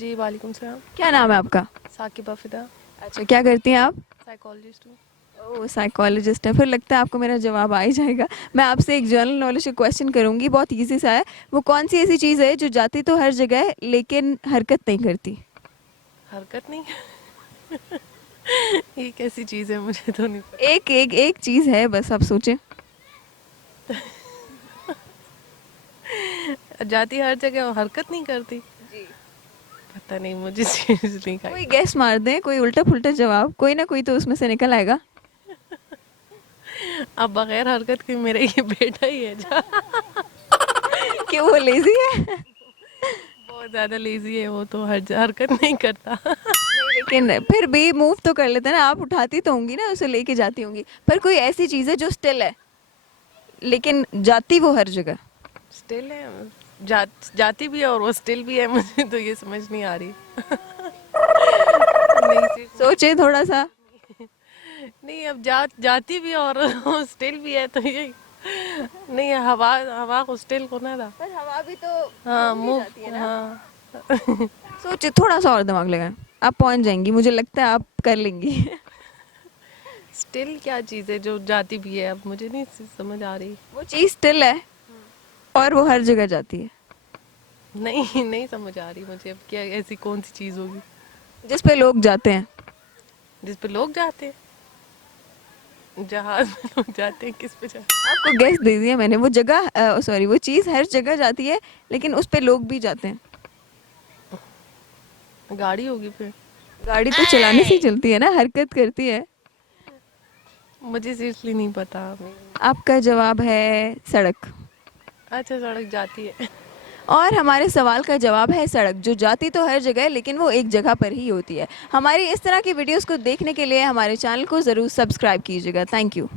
जी वालेकुम सलाम। क्या नाम है आपका? साकिबा फिदा। अच्छा, क्या करती हैं आप? साइकोलॉजिस्ट हूँ। ओह, साइकोलॉजिस्ट है। फिर लगता है आपको मेरा जवाब आ ही जाएगा। मैं आपसे एक जनरल नॉलेज का क्वेश्चन करूंगी, बहुत इजी सा है। वो कौन सी ऐसी चीज़ है जो जाती तो हर जगह है लेकिन हरकत नहीं करती? हरकत नहीं। ये कैसी चीज़ है, मुझे तो नहीं एक एक एक चीज़ है, बस आप सोचें। पता। जाती हर जगह और हरकत नहीं करती। जी। पता नहीं, मुझे सीरियसली का। कोई गैस मार दें, कोई उल्टा पुल्टा जवाब, कोई ना कोई तो उसमें से निकल आएगा। अब बगैर हरकत के मेरा ये बेटा ही है जा। कि वो लेजी है? बहुत ज़्यादा लेजी है वो, तो हरकत नहीं करता। नहीं, लेकिन फिर भी मूव तो कर लेते हैं ना, आप उठाती तो होंगी ना, उसे लेके जाती होंगी। पर कोई ऐसी चीज़ है जो स्टिल है लेकिन जाती वो हर जगह। स्टिल है। जाती भी है और वो स्टिल भी है, मुझे तो ये समझ नहीं आ रही। नहीं सिर्फ सोचे थोड़ा सा। नहीं, अब जाती भी है और स्टिल भी है, तो ये नहीं है। हवा हवा को स्टिल को ना था। पर हवा भी तो हाँ, घूम के मूव। जाती है ना। हाँ। सोचिए, थोड़ा सा और दिमाग लगाएं। आप पहुंच जाएंगी, मुझे लगता है आप कर लेंगी। स्टिल क्या चीज़ है जो जाती भी है, अब मुझे नहीं समझ आ रही। वो चीज़ स्टिल है और वो हर जगह जाती है। नहीं, नहीं समझ आ रही मुझे, अब क्या ऐसी कौन सी चीज़ होगी जिस पे लोग जाते हैं। जिस पे लोग जाते हैं। जहाज में लोग जाते हैं, किस पे जाते आपको गैस दे दिया मैंने। वो जगह, सॉरी, वो चीज़ हर जगह जाती है लेकिन उस पे लोग भी जाते हैं। हैं? गाड़ी होगी फिर। गाड़ी तो चलाने से ही चलती है ना, हरकत करती है। मुझे सीरियसली नहीं पता। आपका जवाब है सड़क। अच्छा, सड़क जाती है। और हमारे सवाल का जवाब है सड़क, जो जाती तो हर जगह है लेकिन वो एक जगह पर ही होती है। हमारी इस तरह की वीडियोस को देखने के लिए हमारे चैनल को ज़रूर सब्सक्राइब कीजिएगा। Thank you.